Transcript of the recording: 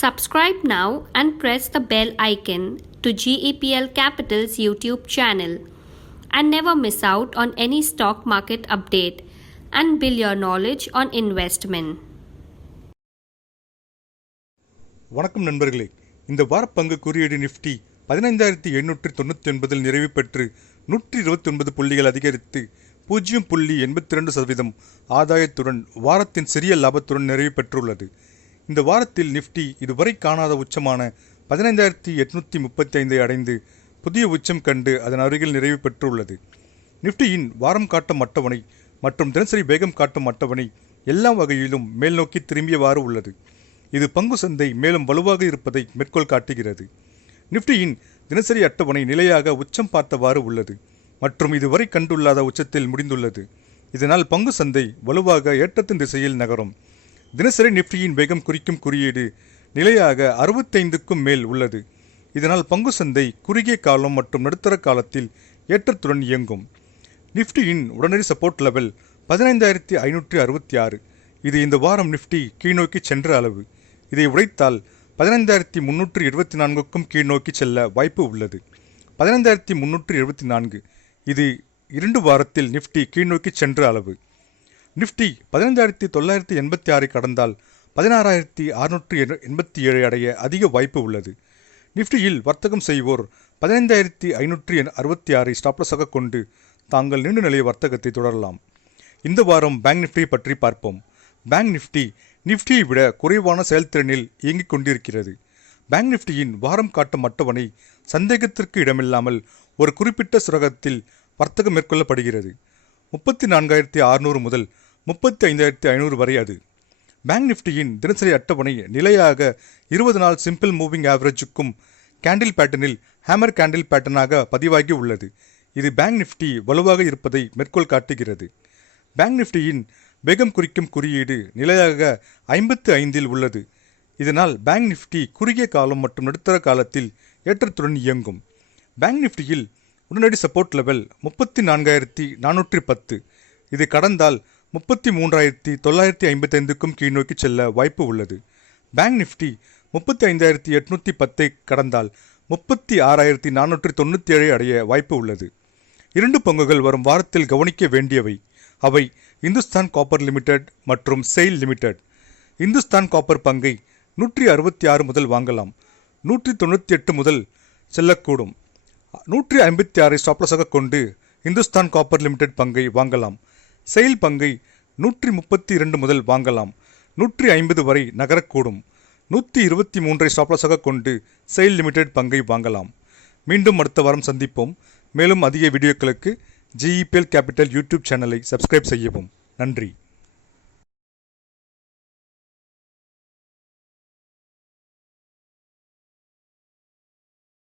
Subscribe now and press the bell icon to GEPL Capital's YouTube channel and never miss out on any stock market update and build your knowledge on investment. வணக்கம் நண்பர்களே, இந்த வார பங்கு குறியீடு Nifty 15799 நிறைவு பெற்று 129 புள்ளிகள் அதிகரித்து 0.82% ஆதாயத்துடன் வாரத்தின் சிறிய லாபத்துடன் நிறைவு பெற்றுள்ளது. இந்த வாரத்தில் நிஃப்டி இதுவரை காணாத உச்சமான 15835 அடைந்து புதிய உச்சம் கண்டு அதன் அருகில் நிறைவு பெற்றுள்ளது. நிஃப்டியின் வாரம் காட்டும் அட்டவணை மற்றும் தினசரி வேகம் காட்டும் அட்டவணை எல்லா வகையிலும் மேல் நோக்கி திரும்பியவாறு உள்ளது. இது பங்கு சந்தை மேலும் வலுவாக இருப்பதை மேற்கோள் காட்டுகிறது. நிஃப்டியின் தினசரி அட்டவணை நிலையாக உச்சம் பார்த்தவாறு உள்ளது மற்றும் இதுவரை கண்டுள்ளாத உச்சத்தில் முடிந்துள்ளது. இதனால் பங்கு சந்தை வலுவாக ஏற்றத்தின் திசையில் நகரும். தினசரி நிஃப்டியின் வேகம் குறிக்கும் குறியீடு நிலையாக 65க்கும் மேல் உள்ளது. இதனால் பங்கு சந்தை குறுகிய காலம் மற்றும் நடுத்தர காலத்தில் ஏற்றத்துடன் இயங்கும். நிஃப்டியின் உடனடி சப்போர்ட் லெவல் 15566. இது இந்த வாரம் நிஃப்டி கீழ்நோக்கி சென்ற அளவு. இதை உடைத்தால் 15374க்கும் கீழ்நோக்கி செல்ல வாய்ப்பு உள்ளது. 15374 இது 2 வாரத்தில் நிஃப்டி கீழ்நோக்கி சென்ற அளவு. நிஃப்டி 15986 கடந்தால் 16687 அடைய அதிக வாய்ப்பு உள்ளது. நிஃப்டியில் வர்த்தகம் செய்வோர் 15566 ஸ்டாப்லாஸாக கொண்டு தாங்கள் நீண்ட நிலைய வர்த்தகத்தை தொடரலாம். இந்த வாரம் பேங்க் நிஃப்டி பற்றி பார்ப்போம். பேங்க் நிஃப்டியை விட குறைவான செயல்திறனில் இயங்கிக் கொண்டிருக்கிறது. பேங்க் நிஃப்டியின் வாரம் காட்டும் அட்டவணை சந்தேகத்திற்கு இடமில்லாமல் ஒரு குறிப்பிட்ட சுரகத்தில் வர்த்தகம் மேற்கொள்ளப்படுகிறது. 34600 முதல் 35500 வரை அது. பேங்க் நிஃப்டியின் தினசரி அட்டவணை நிலையாக 20 நாள் சிம்பிள் மூவிங் ஆவரேஜுக்கும் கேண்டில் பேட்டர்னில் ஹேமர் கேண்டில் பேட்டர்னாக பதிவாகி உள்ளது. இது பேங்க் நிஃப்டி வலுவாக இருப்பதை மேற்கோள் காட்டுகிறது. பேங்க் நிஃப்டியின் வேகம் குறிக்கும் குறியீடு நிலையாக 55இல் உள்ளது. இதனால் பேங்க் நிஃப்டி குறுகிய காலம் மற்றும் நடுத்தர காலத்தில் ஏற்றத்துடன் இயங்கும். பேங்க் நிஃப்டியில் உடனடி சப்போர்ட் லெவல் 34410. இது கடந்தால் 33955க்கும் கீழ்நோக்கி செல்ல வாய்ப்பு உள்ளது. பேங்க் நிஃப்டி 35810 கடந்தால் 36497 அடைய வாய்ப்பு உள்ளது. 2 பங்குகள் வரும் வாரத்தில் கவனிக்க வேண்டியவை. அவை இந்துஸ்தான் காப்பர் லிமிடெட் மற்றும் செயில் லிமிடெட். இந்துஸ்தான் காப்பர் பங்கை 166 முதல் வாங்கலாம். 198 முதல் செல்லக்கூடும். 156 ஸ்டாப்லாஸாக கொண்டு இந்துஸ்தான் காப்பர் லிமிடெட் பங்கை வாங்கலாம். செயில் பங்கை 132 முதல் வாங்கலாம். 150 வரை நகரக்கூடும். 123 ஸ்டாப்லாஸாக கொண்டு செயில் லிமிடெட் பங்கை வாங்கலாம். மீண்டும் அடுத்த வாரம் சந்திப்போம். மேலும் அதிக வீடியோக்களுக்கு GEPL கேபிட்டல் யூடியூப் சேனலை சப்ஸ்கிரைப் செய்யவும். நன்றி.